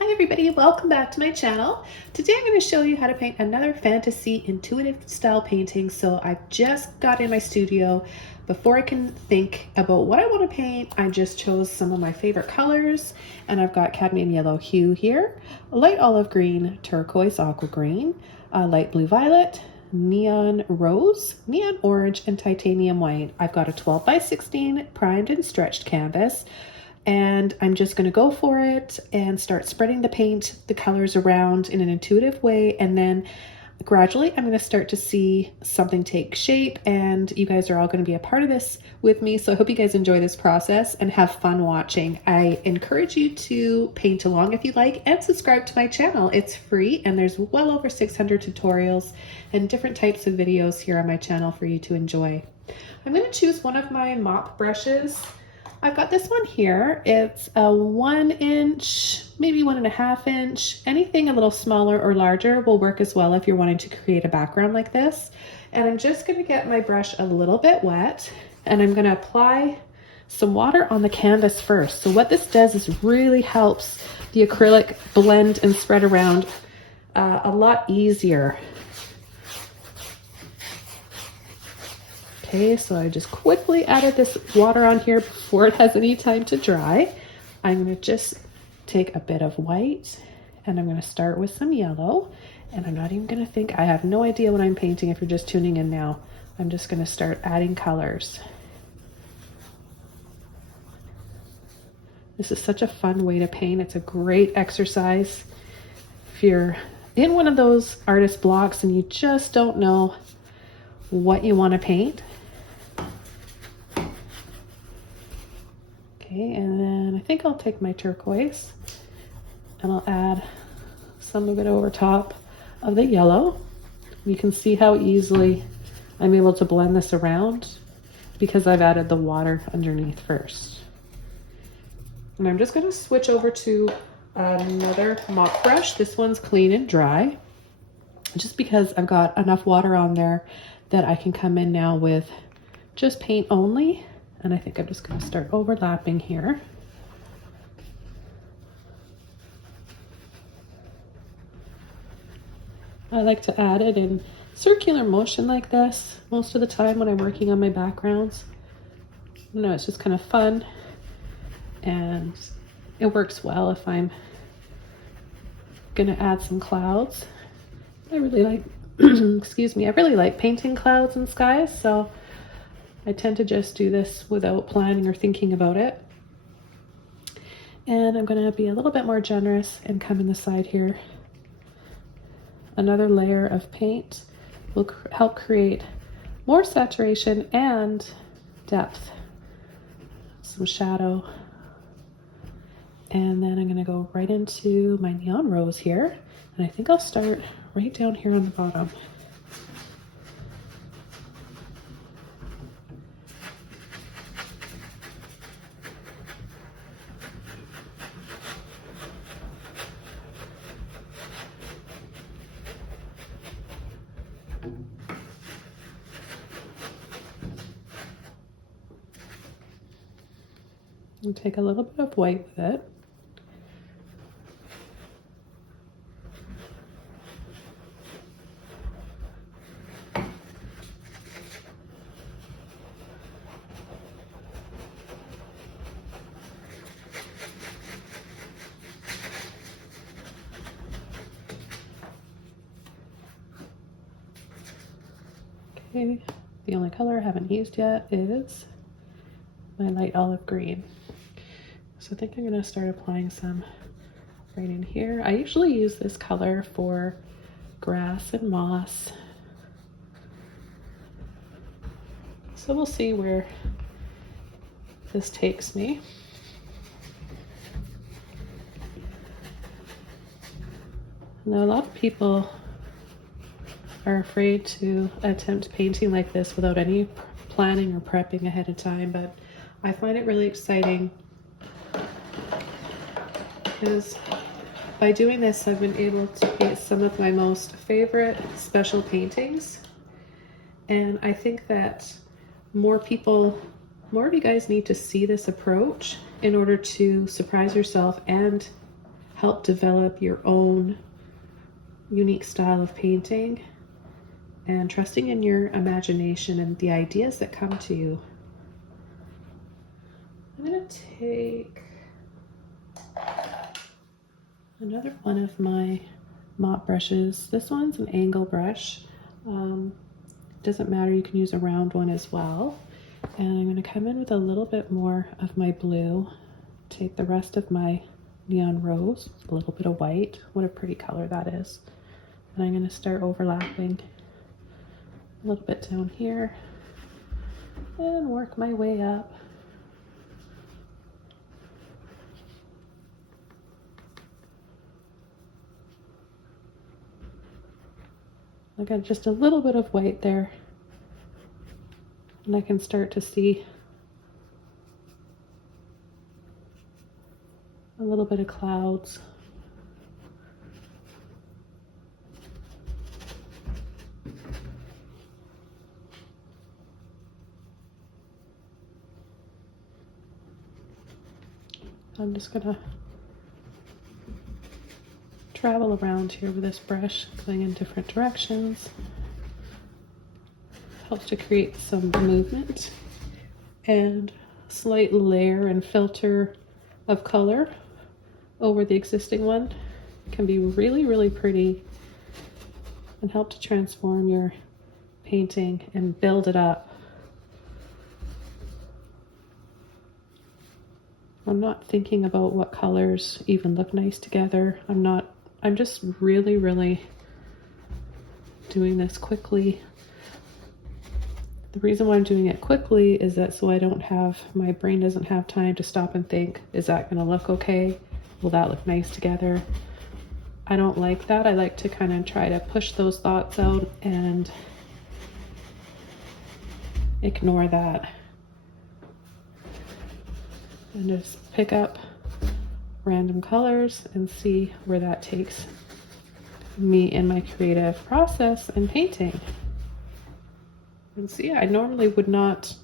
Hi everybody, welcome back to my channel. Today I'm going to show you how to paint another fantasy intuitive style painting. So I've just got in my studio. Before I can think about what I want to paint, I just chose some of my favorite colors, and I've got cadmium yellow hue here, light olive green, turquoise aqua green, light blue violet, neon rose, neon orange, and titanium white. I've got a 12 by 16 primed and stretched canvas. And I'm just going to go for it and start spreading the colors around in an intuitive way. And then gradually I'm going to start to see something take shape, and you guys are all going to be a part of this with me. So I hope you guys enjoy this process and have fun watching. I encourage you to paint along if you like, and subscribe to my channel. It's free, and there's well over 600 tutorials and different types of videos here on my channel for you to enjoy. I'm going to choose one of my mop brushes. I've got this one here. It's a 1 inch, maybe 1.5 inch. Anything a little smaller or larger will work as well if you're wanting to create a background like this. And I'm just going to get my brush a little bit wet, and I'm going to apply some water on the canvas first. So what this does is really helps the acrylic blend and spread around a lot easier. Okay, so I just quickly added this water on here before it has any time to dry. I'm going to just take a bit of white, and I'm going to start with some yellow, and I'm not even going to think. I have no idea what I'm painting if you're just tuning in now. I'm just going to start adding colors. This is such a fun way to paint. It's a great exercise if you're in one of those artist blocks and you just don't know what you want to paint. Okay, and then I think I'll take my turquoise and I'll add some of it over top of the yellow. You can see how easily I'm able to blend this around because I've added the water underneath first. And I'm just going to switch over to another mop brush. This one's clean and dry, just because I've got enough water on there that I can come in now with just paint only. And I think I'm just going to start overlapping here. I like to add it in circular motion like this most of the time when I'm working on my backgrounds. You know, it's just kind of fun, and it works well if I'm going to add some clouds. I really like, excuse me, I really like painting clouds and skies, so I tend to just do this without planning or thinking about it. And I'm going to be a little bit more generous and come in the side here. Another layer of paint will help create more saturation and depth, some shadow. And then I'm going to go right into my neon rose here. And I think I'll start right down here on the bottom. And take a little bit of white with it. Okay, the only color I haven't used yet is my light olive green. So I think I'm going to start applying some right in here. I usually use this color for grass and moss. So we'll see where this takes me. Now, a lot of people are afraid to attempt painting like this without any planning or prepping ahead of time, but I find it really exciting because by doing this, I've been able to paint some of my most favorite special paintings. And I think that more of you guys need to see this approach in order to surprise yourself and help develop your own unique style of painting and trusting in your imagination and the ideas that come to you. I'm going to take another one of my mop brushes. This one's an angle brush. Doesn't matter, you can use a round one as well. And I'm going to come in with a little bit more of my blue, take the rest of my neon rose, a little bit of white. What a pretty color that is. And I'm going to start overlapping a little bit down here and work my way up. I got just a little bit of white there, and I can start to see a little bit of clouds. I'm just gonna travel around here with this brush, going in different directions. Helps to create some movement and slight layer and filter of color over the existing one. Can be really, really pretty and help to transform your painting and build it up. I'm not thinking about what colors even look nice together. I'm just really, really doing this quickly. The reason why I'm doing it quickly is that so I don't have, my brain doesn't have time to stop and think, is that gonna look okay? Will that look nice together? I don't like that. I like to kind of try to push those thoughts out and ignore that. And just pick up random colors and see where that takes me in my creative process and painting. And see, I normally would not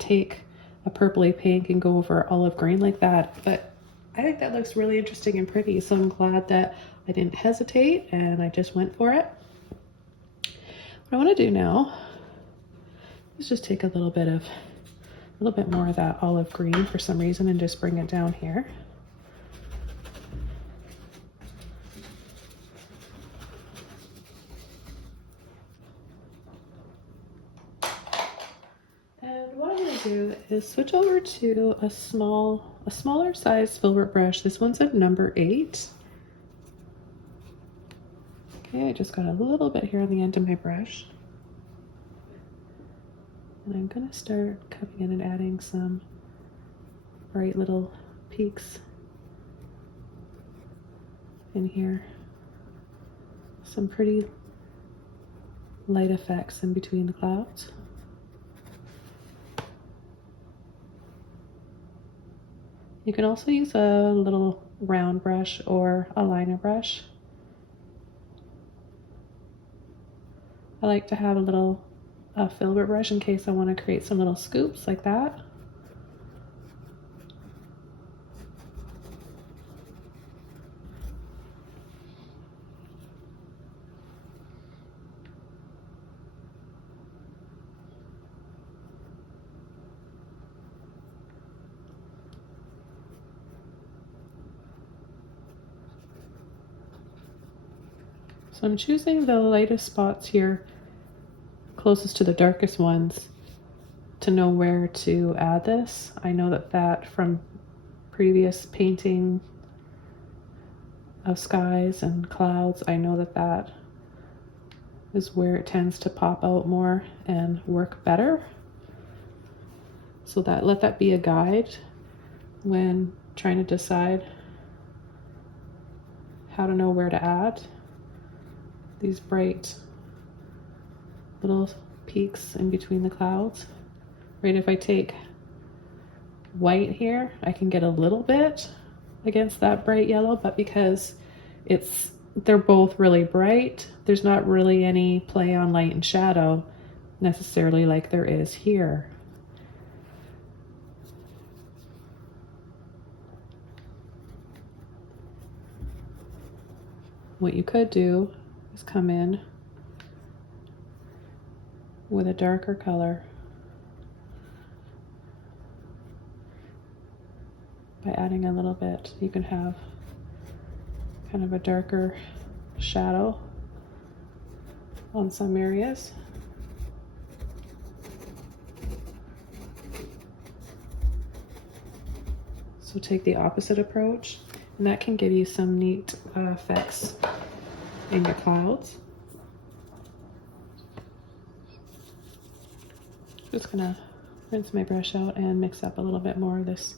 take a purpley pink and go over olive green like that, but I think that looks really interesting and pretty, so I'm glad that I didn't hesitate and I just went for it. What I want to do now is just take a little bit more of that olive green for some reason and just bring it down here. And what I'm going to do is switch over to a smaller size filbert brush. This one's at number 8. Okay, I just got a little bit here on the end of my brush. And I'm going to start coming in and adding some bright little peaks in here. Some pretty light effects in between the clouds. You can also use a little round brush or a liner brush. I like to have a little filbert brush in case I want to create some little scoops like that. So I'm choosing the lightest spots here, closest to the darkest ones, to know where to add this. I know that from previous painting of skies and clouds, I know that is where it tends to pop out more and work better. So let that be a guide when trying to decide how to know where to add these bright little peaks in between the clouds. Right, if I take white here, I can get a little bit against that bright yellow, but because they're both really bright, there's not really any play on light and shadow necessarily like there is here. what you could do is come in with a darker color by adding a little bit. You can have kind of a darker shadow on some areas. So take the opposite approach, and that can give you some neat effects in your clouds. Just gonna rinse my brush out and mix up a little bit more of this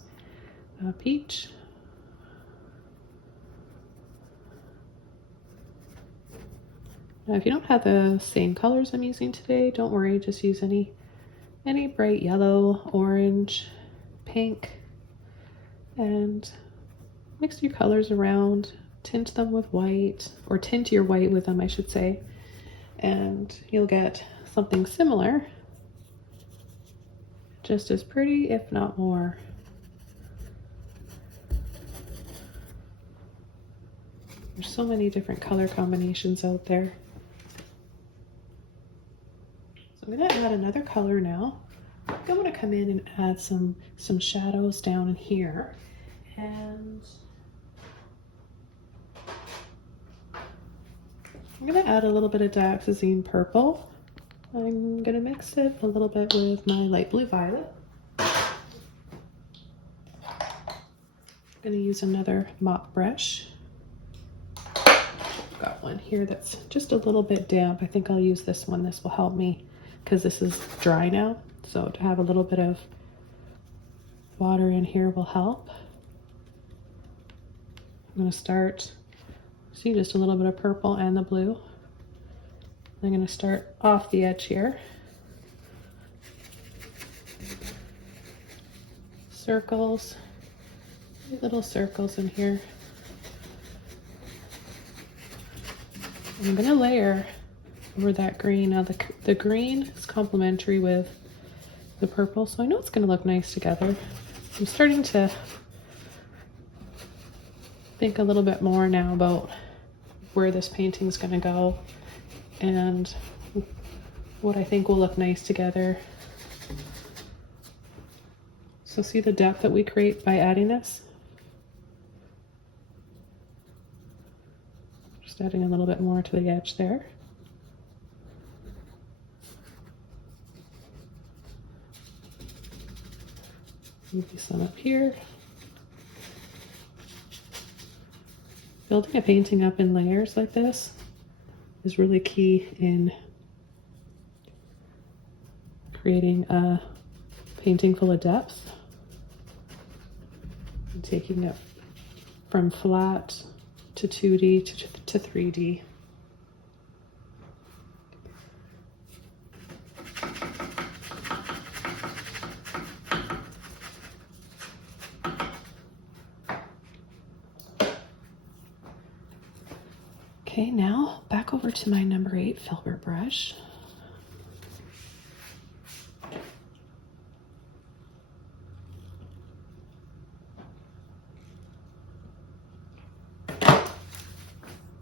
peach. Now, if you don't have the same colors I'm using today, don't worry, just use any bright yellow, orange, pink, and mix your colors around, tint them with white, or tint your white with them, I should say, and you'll get something similar, just as pretty, if not more. There's so many different color combinations out there. So I'm going to add another color now. I want to come in and add some shadows down in here. And I'm going to add a little bit of Dioxazine purple. I'm going to mix it a little bit with my light blue violet. I'm going to use another mop brush. Got one here that's just a little bit damp. I think I'll use this one. This will help me because this is dry now. So to have a little bit of water in here will help. I'm going to start, see, just a little bit of purple and the blue. I'm going to start off the edge here. Circles, little circles in here. I'm going to layer over that green. Now the green is complementary with the purple, so I know it's going to look nice together. I'm starting to think a little bit more now about where this painting's going to go and what I think will look nice together. So see the depth that we create by adding this? Just adding a little bit more to the edge there. Maybe some up here. Building a painting up in layers like this is really key in creating a painting full of depth and taking it from flat to 2D to 3D. Okay, now back over to my number 8 filbert brush.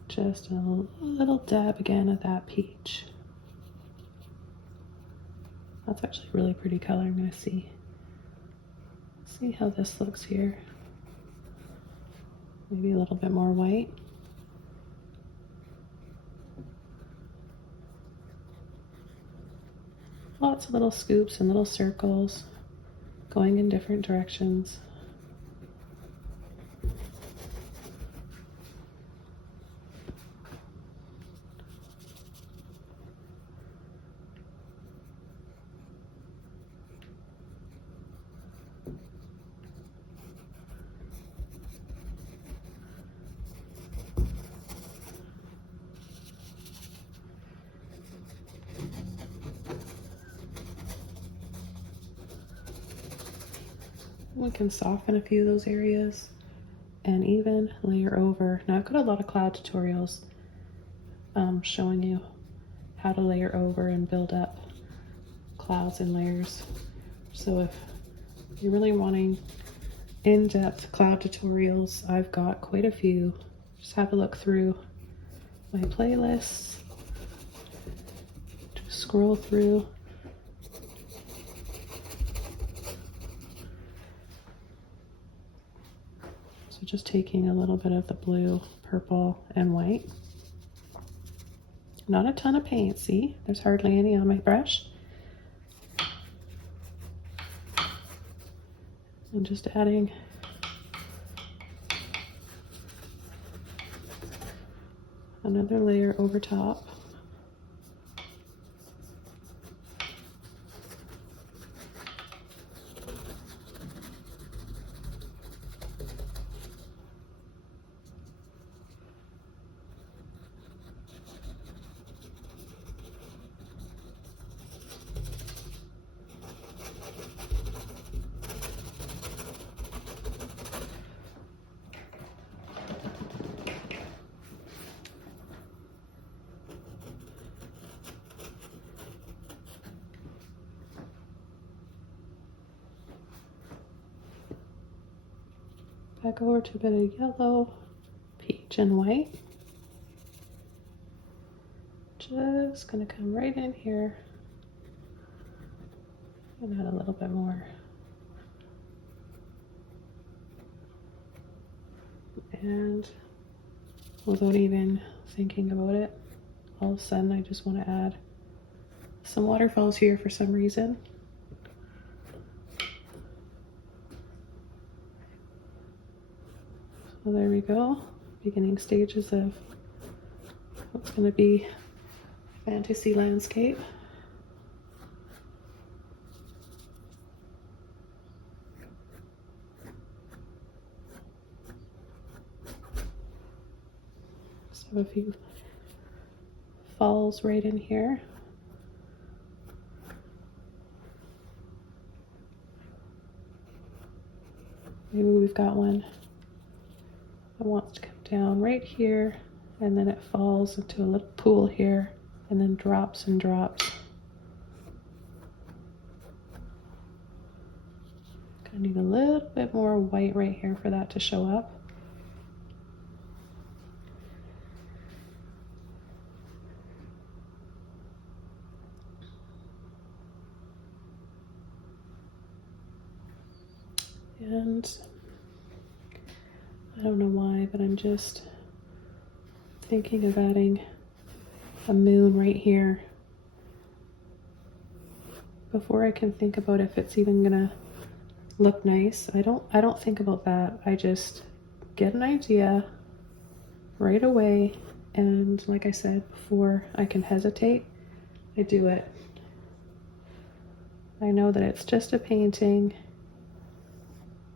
Just a little dab again of that peach. That's actually a really pretty color. I'm going to see how this looks here. Maybe a little bit more white. Lots of little scoops and little circles going in different directions. We can soften a few of those areas and even layer over. Now I've got a lot of cloud tutorials showing you how to layer over and build up clouds in layers. So if you're really wanting in-depth cloud tutorials, I've got quite a few. Just have a look through my playlists, just scroll through. So just taking a little bit of the blue, purple, and white. Not a ton of paint, see? There's hardly any on my brush. I'm just adding another layer over top. Back over to a bit of yellow, peach, and white. Just gonna come right in here and add a little bit more. And without even thinking about it, all of a sudden I just want to add some waterfalls here for some reason. So there we go, beginning stages of what's going to be fantasy landscape. So a few falls right in here. Maybe we've got one that wants to come down right here, and then it falls into a little pool here, and then drops and drops. I need a little bit more white right here for that to show up. And I don't know why, but I'm just thinking of adding a moon right here before I can think about if it's even gonna look nice. I don't think about that. I just get an idea right away, and like I said, before I can hesitate, I do it. I know that it's just a painting,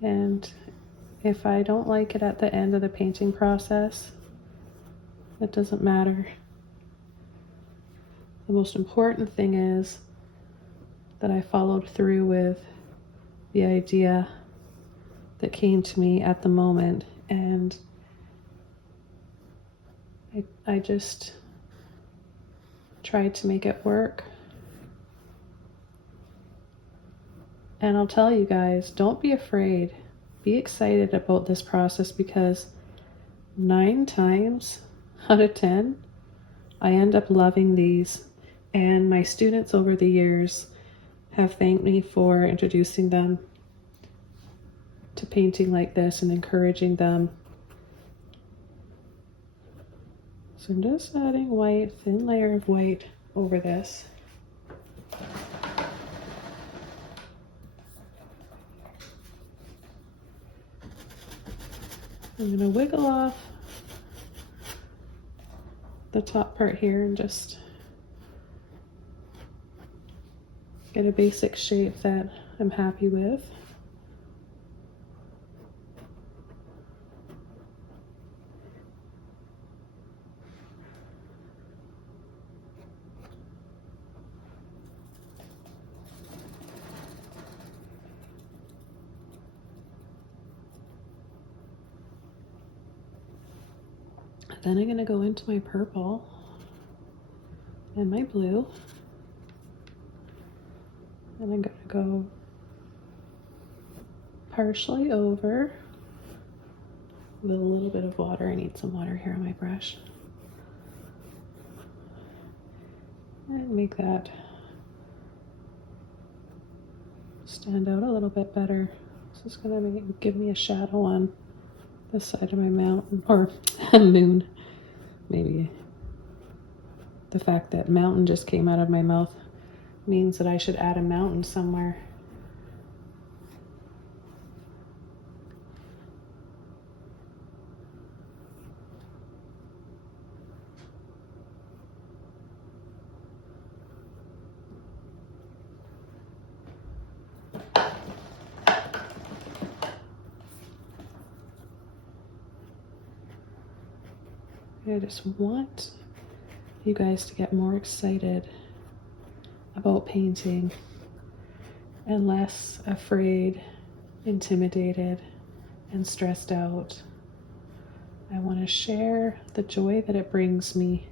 and if I don't like it at the end of the painting process, it doesn't matter. The most important thing is that I followed through with the idea that came to me at the moment, and I just tried to make it work. And I'll tell you guys, don't be afraid. Be excited about this process, because 9 times out of 10, I end up loving these. And my students over the years have thanked me for introducing them to painting like this and encouraging them. So I'm just adding white, thin layer of white over this. I'm going to wiggle off the top part here and just get a basic shape that I'm happy with. Then I'm going to go into my purple and my blue, and I'm going to go partially over with a little bit of water. I need some water here on my brush. and make that stand out a little bit better. This is gonna give me a shadow on this side of my mountain, or moon. Maybe the fact that mountain just came out of my mouth means that I should add a mountain somewhere. I just want you guys to get more excited about painting and less afraid, intimidated, and stressed out. I want to share the joy that it brings me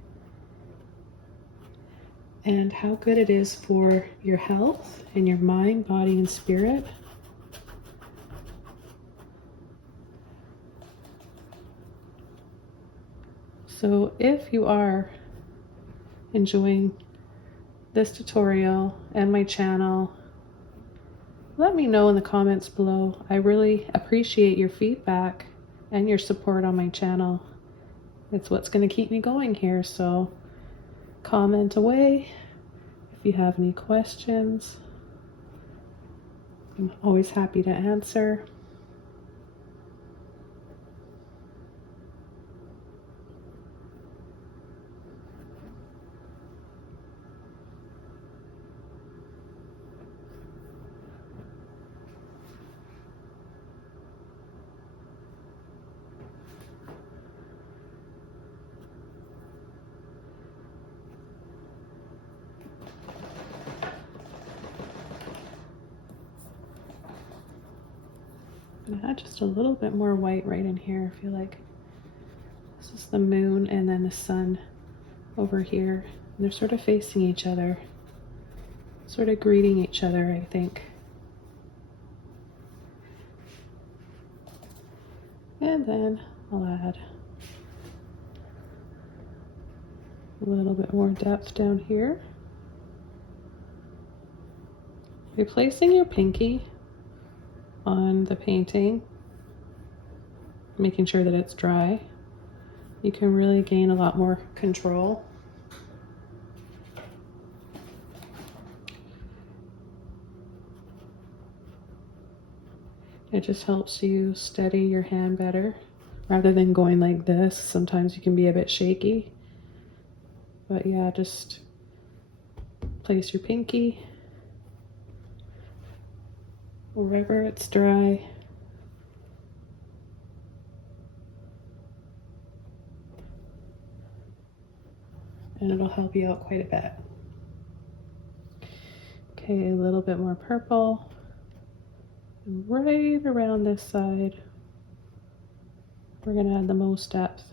and how good it is for your health and your mind, body, and spirit. So if you are enjoying this tutorial and my channel, let me know in the comments below. I really appreciate your feedback and your support on my channel. It's what's going to keep me going here, so comment away if you have any questions. I'm always happy to answer. I'm gonna add just a little bit more white right in here. I feel like this is the moon and then the sun over here. And they're sort of facing each other, sort of greeting each other, I think. And then I'll add a little bit more depth down here. You're placing your pinky on the painting, making sure that it's dry. You can really gain a lot more control. It just helps you steady your hand better rather than going like this. Sometimes you can be a bit shaky. But yeah, just place your pinky wherever it's dry. And it'll help you out quite a bit. Okay, a little bit more purple. And right around this side, we're going to add the most depth.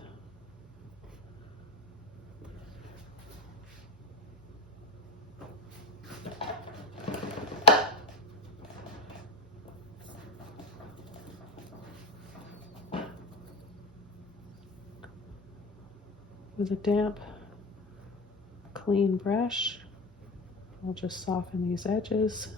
With a damp, clean brush, I'll just soften these edges.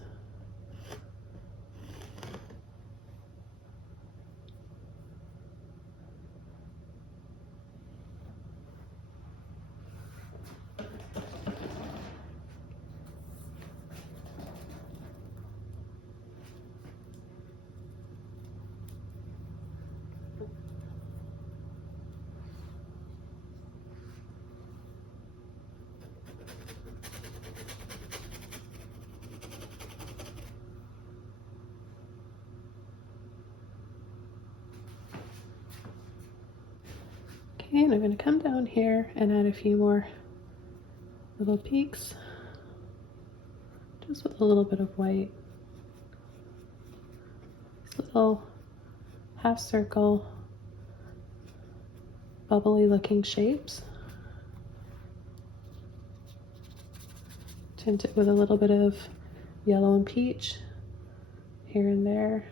Okay, and I'm going to come down here and add a few more little peaks, just with a little bit of white. These little half circle, bubbly looking shapes. Tint it with a little bit of yellow and peach here and there.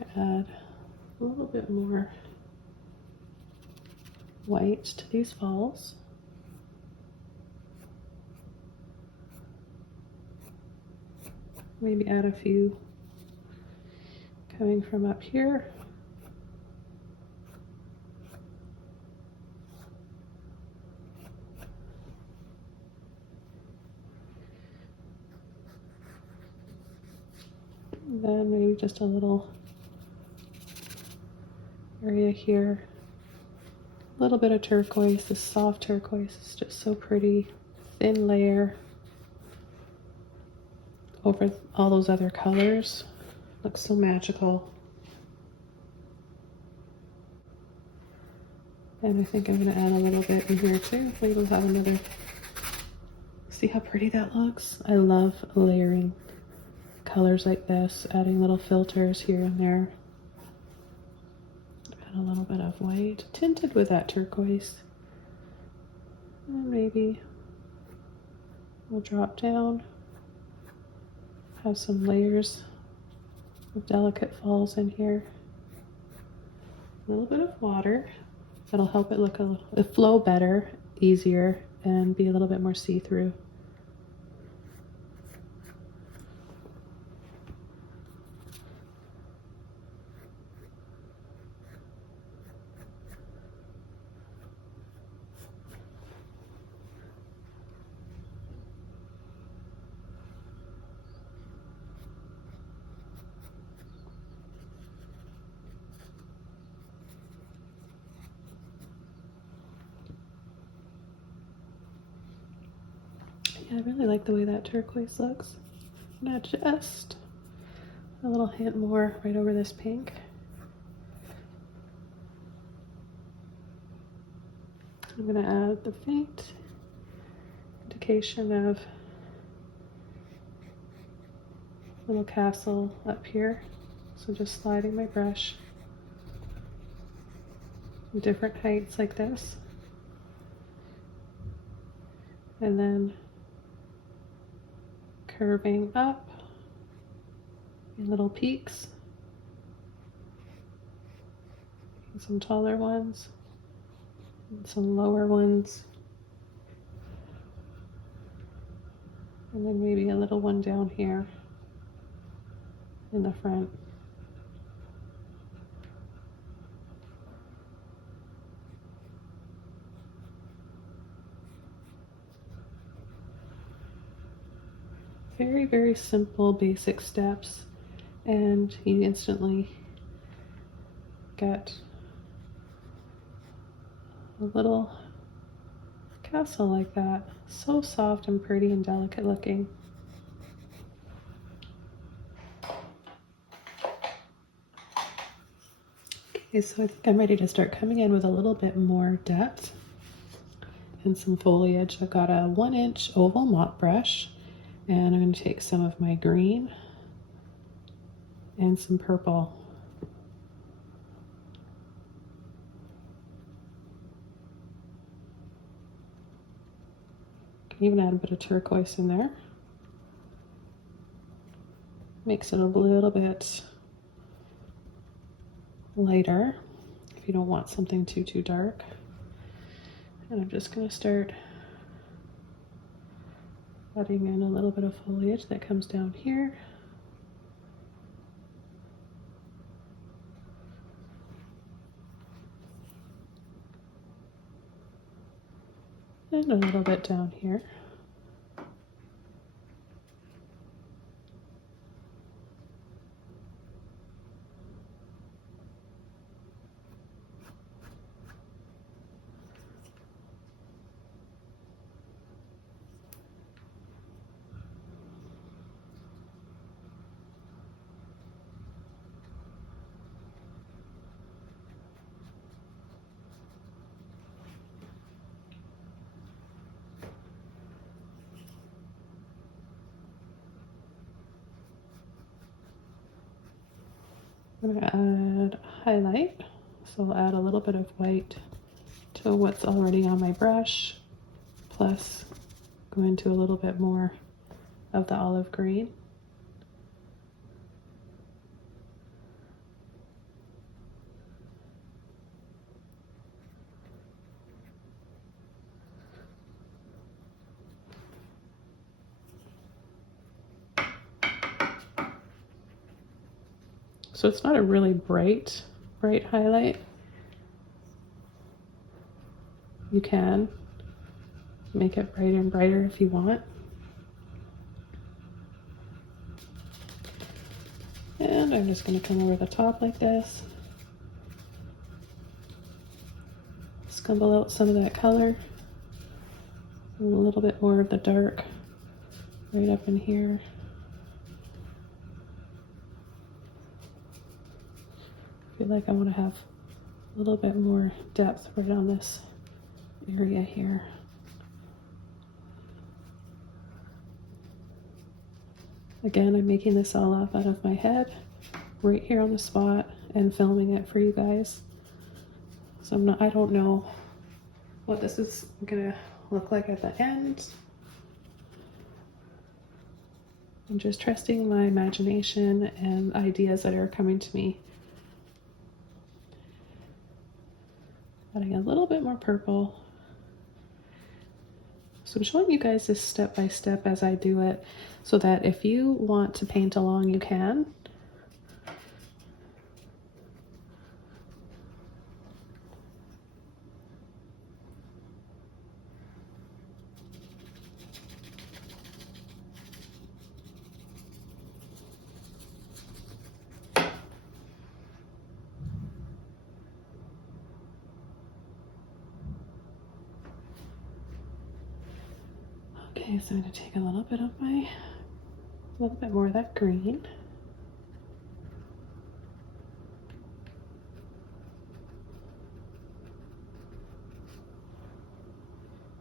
Add a little bit more white to these falls. Maybe add a few coming from up here. And then maybe just a little area here. A little bit of turquoise. This soft turquoise is just so pretty. Thin layer over all those other colors. Looks so magical. And I think I'm going to add a little bit in here too. Maybe we'll have another. See how pretty that looks? I love layering colors like this, adding little filters here and there. Add a little bit of white, tinted with that turquoise. And maybe we'll drop down, have some layers of delicate falls in here. A little bit of water. That'll help it look flow better, easier, and be a little bit more see-through. Yeah, I really like the way that turquoise looks. Now just a little hint more right over this pink. I'm going to add the faint indication of a little castle up here. So just sliding my brush from different heights like this. And then curving up in little peaks. Some taller ones and some lower ones. And then maybe a little one down here in the front. Very, very simple, basic steps, and you instantly get a little castle like that. So soft and pretty and delicate looking. Okay, so I think I'm ready to start coming in with a little bit more depth and some foliage. I've got a 1-inch oval mop brush. And I'm going to take some of my green and some purple. Can even add a bit of turquoise in there. Makes it a little bit lighter if you don't want something too dark. And I'm just going to start adding in a little bit of foliage that comes down here. And a little bit down here. I'm going to add highlight, so I'll add a little bit of white to what's already on my brush, plus go into a little bit more of the olive green. So it's not a really bright highlight. You can make it brighter and brighter if you want. And I'm just going to come over the top like this. Scumble out some of that color. And a little bit more of the dark right up in here. I feel like I want to have a little bit more depth right on this area here. Again, I'm making this all up out of my head, right here on the spot, and filming it for you guys. So I don't know what this is gonna look like at the end. I'm just trusting my imagination and ideas that are coming to me. Adding a little bit more purple. So I'm showing you guys this step by step as I do it, so that if you want to paint along, you can. Okay, so I'm going to take a little bit more of that green.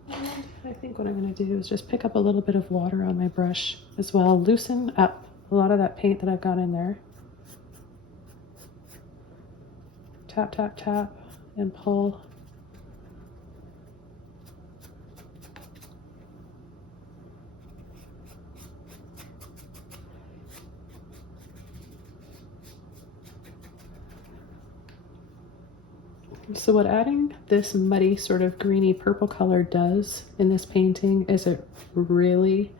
And I think what I'm going to do is just pick up a little bit of water on my brush as well, loosen up a lot of that paint that I've got in there. Tap, tap, tap, and pull. So what adding this muddy sort of greeny purple color does in this painting is it really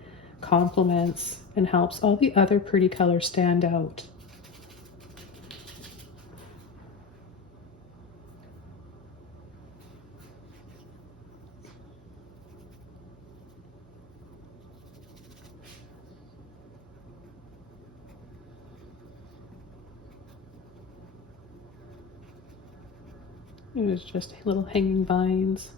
complements and helps all the other pretty colors stand out. There's just little hanging vines.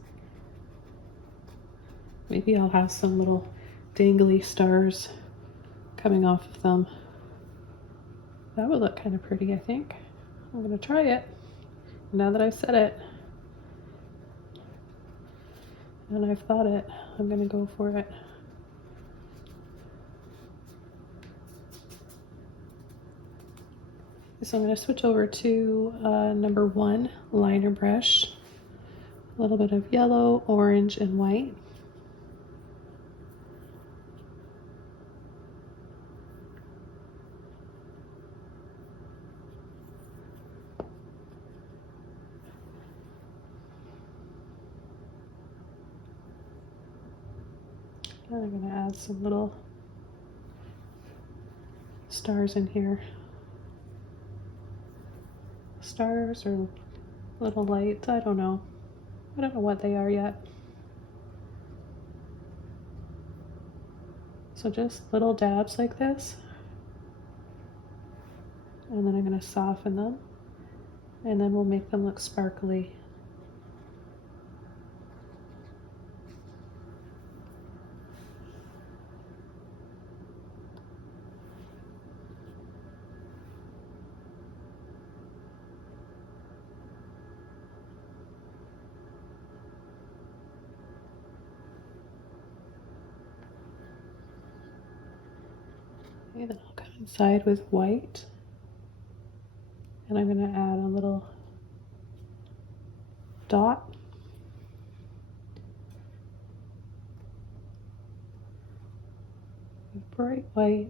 Maybe I'll have some little dangly stars coming off of them. That would look kind of pretty, I think. I'm gonna try it now that I've said it. And I've thought it, I'm gonna go for it. So I'm going to switch over to number 1 liner brush. A little bit of yellow, orange, and white. And I'm going to add some little stars in here. Stars or little lights, I don't know. I don't know what they are yet. So just little dabs like this. And then I'm going to soften them. And then we'll make them look sparkly. Okay, then I'll come inside with white, and I'm going to add a little dot. Bright white.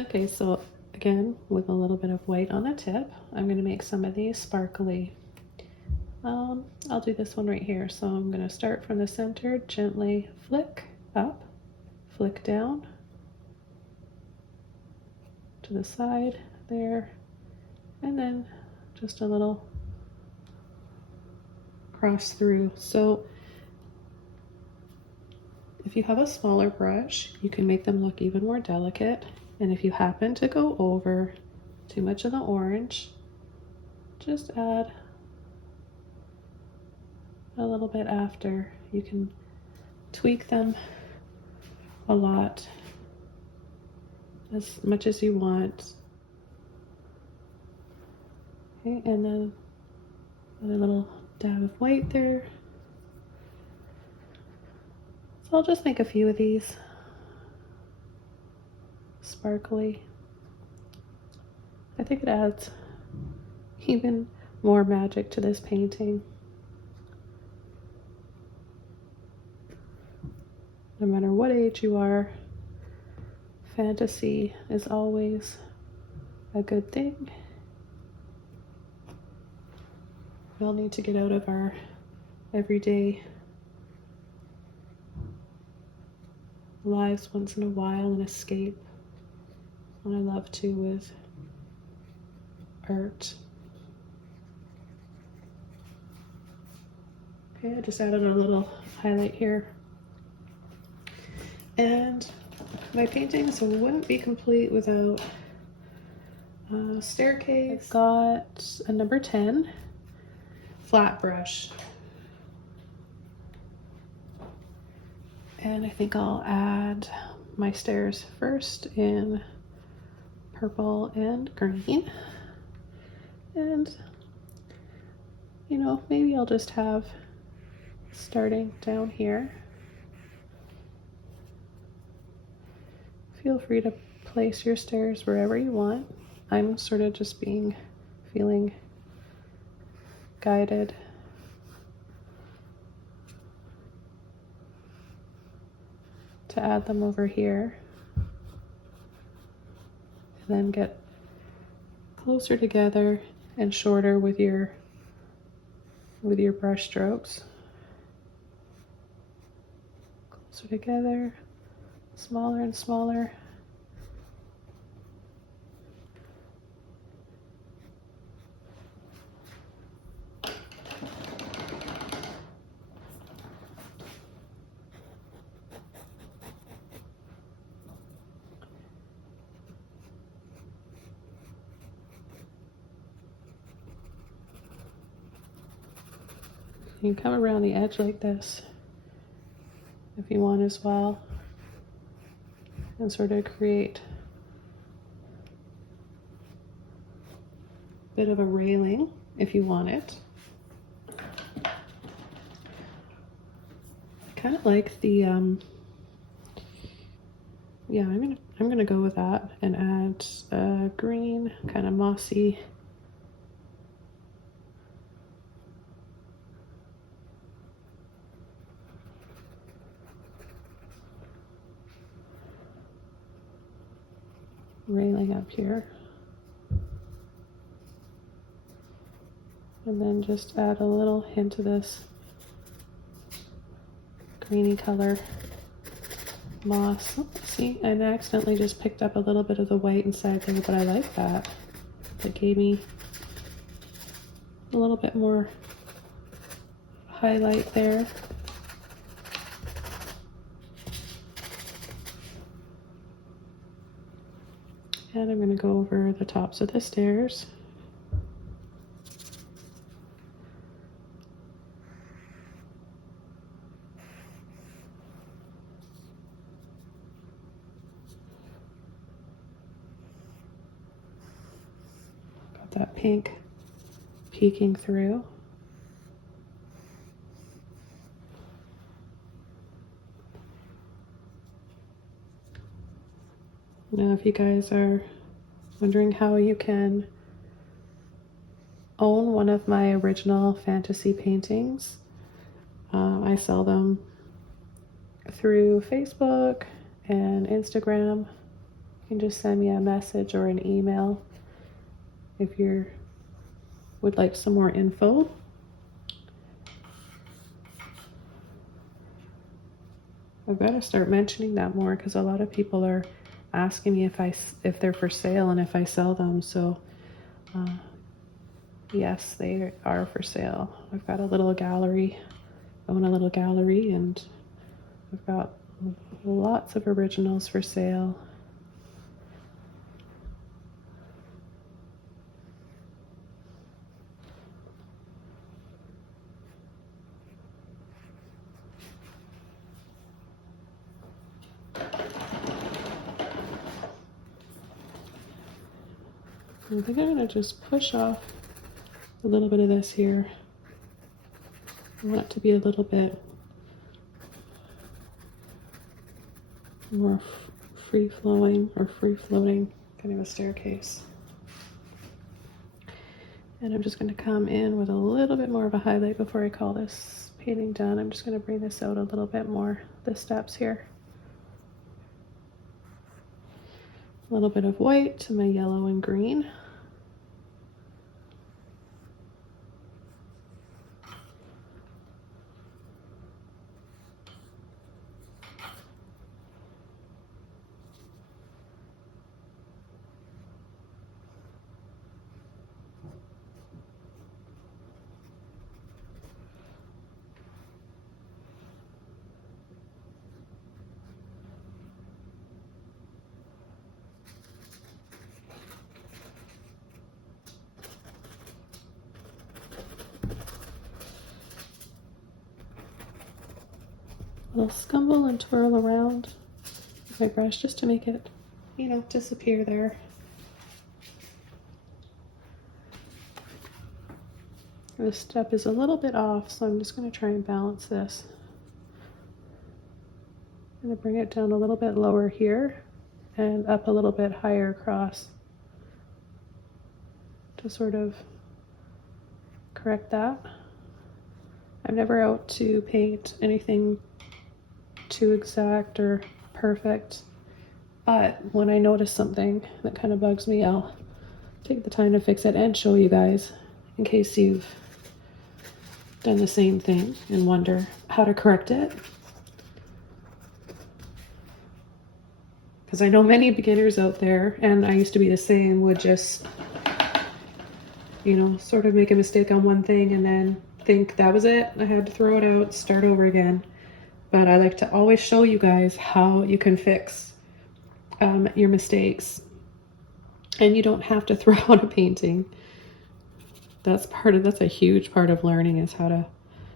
Okay, so again, with a little bit of white on the tip, I'm going to make some of these sparkly. I'll do this one right here. So I'm going to start from the center, gently flick up, flick down to the side there, and then just a little cross through. So if you have a smaller brush, you can make them look even more delicate. And if you happen to go over too much of the orange, just add a little bit after. You can tweak them a lot, as much as you want. Okay, and then a little dab of white there. So I'll just make a few of these sparkly. I think it adds even more magic to this painting. No matter what age you are, fantasy is always a good thing. We all need to get out of our everyday lives once in a while and escape. And I love to with art. Okay, I just added a little highlight here. And my paintings wouldn't be complete without a staircase. I've got a number 10 flat brush. And I think I'll add my stairs first in purple and green. And, you know, maybe I'll just have starting down here. Feel free to place your stairs wherever you want. I'm sort of just feeling guided. To add them over here. And then get closer together and shorter with your brush strokes. Closer together, smaller and smaller. You can come around the edge like this if you want as well, and sort of create a bit of a railing if you want it. I kind of like the yeah, I'm gonna go with that and add a green, kind of mossy railing up here, and then just add a little hint of this greeny color moss. Oh, see, I accidentally just picked up a little bit of the white inside there, but I like that. It gave me a little bit more highlight there. And I'm going to go over the tops of the stairs. Got that pink peeking through. Now, if you guys are wondering how you can own one of my original fantasy paintings, I sell them through Facebook and Instagram. can just send me a message or an email if you would like some more info. I've got to start mentioning that more because a lot of people are asking me if they're for sale and if I sell them. So yes, they are for sale. I've got a little gallery. I own a little gallery, and I've got lots of originals for sale. I think I'm going to just push off a little bit of this here. I want it to be a little bit more free-flowing or free-floating, kind of a staircase. And I'm just going to come in with a little bit more of a highlight before I call this painting done. I'm just going to bring this out a little bit more, the steps here. A little bit of white to my yellow and green. I'll scumble and twirl around with my brush just to make it, you know, disappear there. This step is a little bit off, so I'm just going to try and balance this. I'm going to bring it down a little bit lower here and up a little bit higher across to sort of correct that. I'm never out to paint anything too exact or perfect, but when I notice something that kind of bugs me, I'll take the time to fix it and show you guys in case you've done the same thing and wonder how to correct it. Because I know many beginners out there, and I used to be the same, would just, you know, sort of make a mistake on one thing and then think that was it. I had to throw it out, start over again. But I like to always show you guys how you can fix your mistakes. And you don't have to throw out a painting. That's a huge part of learning, is how to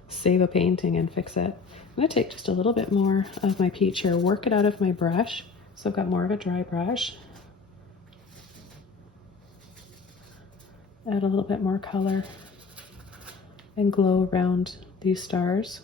save a painting and fix it. I'm going to take just a little bit more of my peach here, work it out of my brush. So I've got more of a dry brush. Add a little bit more color and glow around these stars.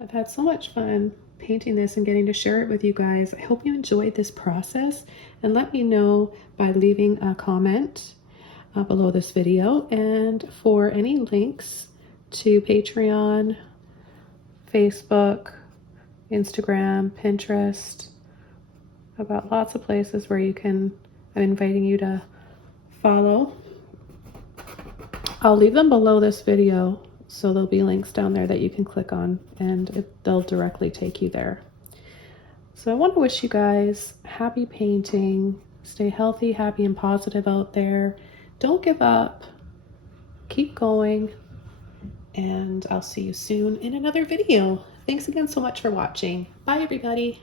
I've had so much fun painting this and getting to share it with you guys. I hope you enjoyed this process, and let me know by leaving a comment below this video. And for any links to Patreon, Facebook, Instagram, Pinterest, I've got lots of places where I'm inviting you to follow. I'll leave them below this video. So there'll be links down there that you can click on, and they'll directly take you there. So I want to wish you guys happy painting. Stay healthy, happy, and positive out there. Don't give up. Keep going. And I'll see you soon in another video. Thanks again so much for watching. Bye, everybody.